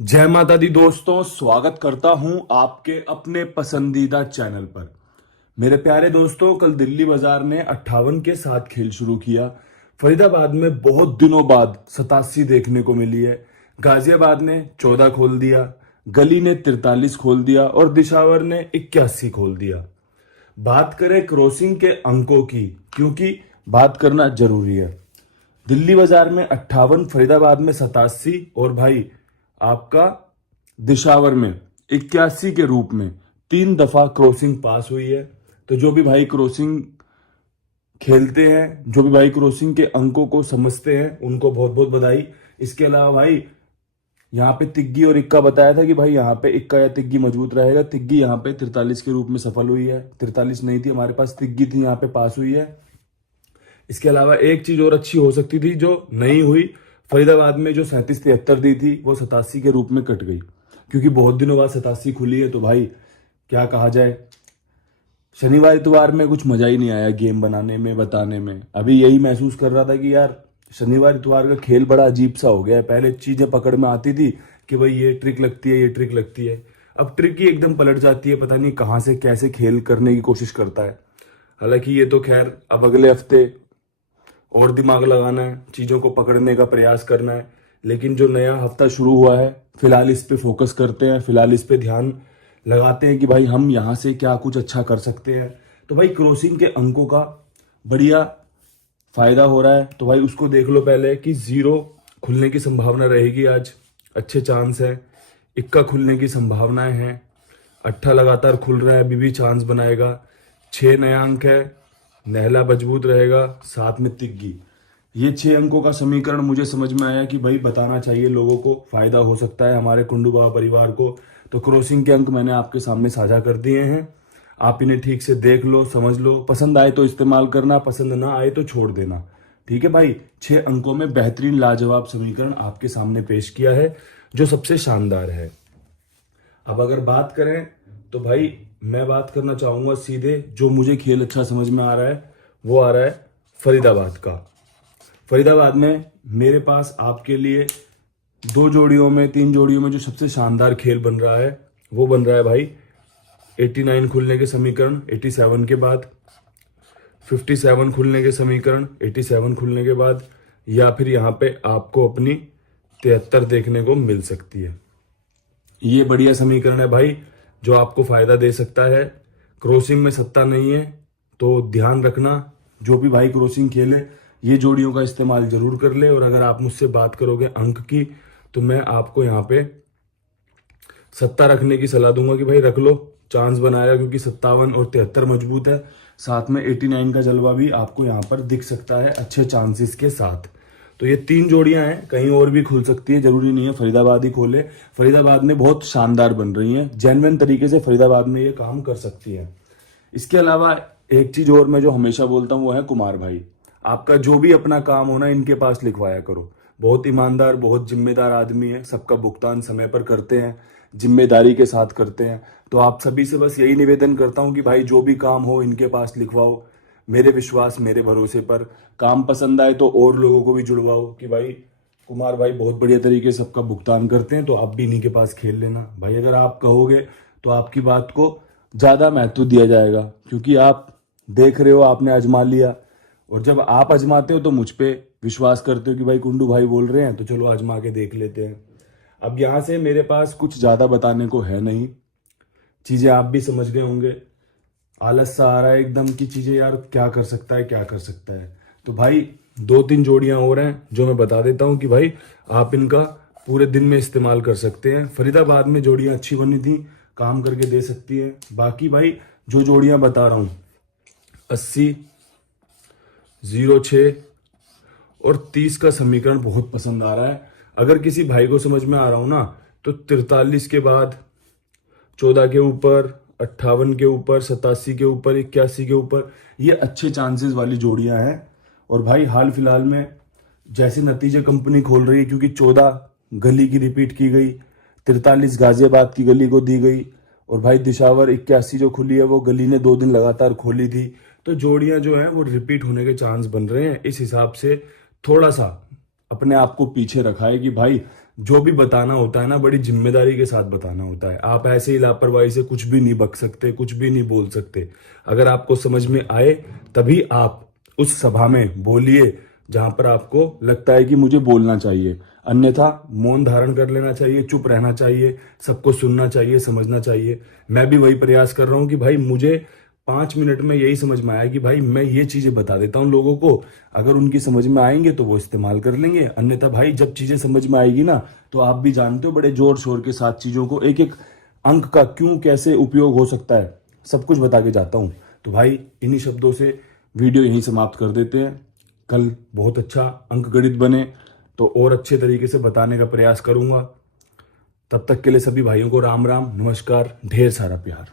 जय माता दी दोस्तों, स्वागत करता हूं आपके अपने पसंदीदा चैनल पर। मेरे प्यारे दोस्तों, कल दिल्ली बाजार ने 58 के साथ खेल शुरू किया। फरीदाबाद में बहुत दिनों बाद 87 देखने को मिली है। गाजियाबाद ने 14 खोल दिया, गली ने 43 खोल दिया और दिशावर ने 81 खोल दिया। बात करें क्रॉसिंग के अंकों की, क्योंकि बात करना जरूरी है। दिल्ली बाजार में 58, फरीदाबाद में 87 और भाई आपका दिशावर में 81 के रूप में 3 दफा क्रॉसिंग पास हुई है। तो जो भी भाई क्रॉसिंग खेलते हैं, जो भी भाई क्रॉसिंग के अंकों को समझते हैं, उनको बहुत बहुत बधाई। इसके अलावा भाई यहाँ पे तिग्गी और इक्का बताया था कि भाई यहाँ पे इक्का या तिग्गी मजबूत रहेगा। तिग्गी यहाँ पे 43 के रूप में सफल हुई है। 43 नहीं थी हमारे पास, तिग्गी थी, यहाँ पे पास हुई है। इसके अलावा एक चीज और अच्छी हो सकती थी जो नहीं हुई, फरीदाबाद में जो 37-73 दी थी वो 87 के रूप में कट गई, क्योंकि बहुत दिनों बाद 87 खुली है। तो भाई क्या कहा जाए, शनिवार इतवार में कुछ मजा ही नहीं आया गेम बनाने में, बताने में। अभी यही महसूस कर रहा था कि यार शनिवार इतवार का खेल बड़ा अजीब सा हो गया है। पहले चीजें पकड़ में आती थी कि भाई ये ट्रिक लगती है, ये ट्रिक लगती है। अब ट्रिक ही एकदम पलट जाती है, पता नहीं कहाँ से कैसे खेल करने की कोशिश करता है। हालांकि ये तो खैर अब अगले हफ्ते और दिमाग लगाना है, चीज़ों को पकड़ने का प्रयास करना है। लेकिन जो नया हफ्ता शुरू हुआ है, फिलहाल इस पे फोकस करते हैं, फिलहाल इस पे ध्यान लगाते हैं कि भाई हम यहाँ से क्या कुछ अच्छा कर सकते हैं। तो भाई क्रॉसिंग के अंकों का बढ़िया फायदा हो रहा है। तो भाई उसको देख लो पहले कि 0 खुलने की संभावना रहेगी आज, अच्छे चांस है। इक्का खुलने की संभावनाएं हैं। अट्ठा लगातार खुल रहा है, अभी भी चांस बनाएगा। 6 नया अंक है, नहला मजबूत रहेगा, साथ में तिग्गी। ये 6 अंकों का समीकरण मुझे समझ में आया कि भाई बताना चाहिए, लोगों को फायदा हो सकता है, हमारे कुंडू बाबा परिवार को। तो क्रॉसिंग के अंक मैंने आपके सामने साझा कर दिए हैं। आप इन्हें ठीक से देख लो, समझ लो, पसंद आए तो इस्तेमाल करना, पसंद ना आए तो छोड़ देना। ठीक है भाई, 6 अंकों में बेहतरीन लाजवाब समीकरण आपके सामने पेश किया है, जो सबसे शानदार है। अब अगर बात करें तो भाई मैं बात करना चाहूंगा सीधे, जो मुझे खेल अच्छा समझ में आ रहा है वो आ रहा है फरीदाबाद का। फरीदाबाद में मेरे पास आपके लिए 2 जोड़ियों में, 3 जोड़ियों में जो सबसे शानदार खेल बन रहा है वो बन रहा है भाई 89 खुलने के समीकरण 87 के बाद, 57 खुलने के समीकरण 87 खुलने के बाद, या फिर यहाँ पे आपको अपनी 73 देखने को मिल सकती है। ये बढ़िया समीकरण है भाई, जो आपको फायदा दे सकता है। क्रॉसिंग में सत्ता नहीं है तो ध्यान रखना, जो भी भाई क्रॉसिंग खेले ये जोड़ियों का इस्तेमाल जरूर कर ले। और अगर आप मुझसे बात करोगे अंक की, तो मैं आपको यहाँ पे सत्ता रखने की सलाह दूंगा कि भाई रख लो, चांस बनाएगा, क्योंकि 57 और 73 मजबूत है। साथ में 89 का जलवा भी आपको यहाँ पर दिख सकता है अच्छे चांसेस के साथ। तो ये 3 जोड़ियां हैं, कहीं और भी खुल सकती है, जरूरी नहीं है फरीदाबाद ही खोले। फरीदाबाद में बहुत शानदार बन रही है, जेन्युइन तरीके से फरीदाबाद में ये काम कर सकती है। इसके अलावा एक चीज और मैं जो हमेशा बोलता हूँ वो है कुमार भाई। आपका जो भी अपना काम हो ना, इनके पास लिखवाया करो। बहुत ईमानदार, बहुत जिम्मेदार आदमी है, सबका भुगतान समय पर करते हैं, जिम्मेदारी के साथ करते हैं। तो आप सभी से बस यही निवेदन करता हूँ कि भाई जो भी काम हो इनके पास लिखवाओ, मेरे विश्वास, मेरे भरोसे पर। काम पसंद आए तो और लोगों को भी जुड़वाओ कि भाई कुमार भाई बहुत बढ़िया तरीके से सबका भुगतान करते हैं, तो आप भी इन्हीं के पास खेल लेना। भाई अगर आप कहोगे तो आपकी बात को ज़्यादा महत्व दिया जाएगा, क्योंकि आप देख रहे हो, आपने आजमा लिया। और जब आप आजमाते हो तो मुझ पे विश्वास करते हो कि भाई कुंडू भाई बोल रहे हैं तो चलो आजमा के देख लेते हैं। अब यहाँ से मेरे पास कुछ ज़्यादा बताने को है नहीं, चीज़ें आप भी समझ गए होंगे। आलस सा आ रहा है एकदम की चीज़ें, यार क्या कर सकता है, क्या कर सकता है। तो भाई 2-3 जोड़ियां और हैं जो मैं बता देता हूं कि भाई आप इनका पूरे दिन में इस्तेमाल कर सकते हैं। फरीदाबाद में जोड़ियां अच्छी बनी थी, काम करके दे सकती हैं। बाकी भाई जो जोड़ियां बता रहा हूं 80, 06 और 30 का समीकरण बहुत पसंद आ रहा है। अगर किसी भाई को समझ में आ रहा हो ना, तो 43 के बाद 14 के ऊपर, 58 के ऊपर, 87 के ऊपर, 81 के ऊपर, ये अच्छे चांसेस वाली जोड़ियां हैं। और भाई हाल फिलहाल में जैसे नतीजे कंपनी खोल रही है, क्योंकि 14 गली की रिपीट की गई, 43 गाजियाबाद की गली को दी गई, और भाई दिशावर 81 जो खुली है वो गली ने 2 दिन लगातार खोली थी। तो जोड़ियां जो है वो रिपीट होने के चांस बन रहे हैं। इस हिसाब से थोड़ा सा अपने आप को पीछे रखा है कि भाई जो भी बताना होता है ना, बड़ी जिम्मेदारी के साथ बताना होता है। आप ऐसे ही लापरवाही से कुछ भी नहीं बक सकते, कुछ भी नहीं बोल सकते। अगर आपको समझ में आए तभी आप उस सभा में बोलिए जहां पर आपको लगता है कि मुझे बोलना चाहिए, अन्यथा मौन धारण कर लेना चाहिए, चुप रहना चाहिए, सबको सुनना चाहिए, समझना चाहिए। मैं भी वही प्रयास कर रहा हूं कि भाई मुझे 5 मिनट में यही समझ में आया कि भाई मैं ये चीजें बता देता हूं लोगों को, अगर उनकी समझ में आएंगे तो वो इस्तेमाल कर लेंगे, अन्यथा भाई जब चीजें समझ में आएगी ना, तो आप भी जानते हो बड़े जोर शोर के साथ चीजों को, एक एक अंक का क्यों कैसे उपयोग हो सकता है, सब कुछ बता के जाता हूं। तो भाई इन्हीं शब्दों से वीडियो यहीं समाप्त कर देते हैं। कल बहुत अच्छा अंक गणित बने तो और अच्छे तरीके से बताने का प्रयास करूंगा। तब तक के लिए सभी भाइयों को राम राम, नमस्कार, ढेर सारा प्यार।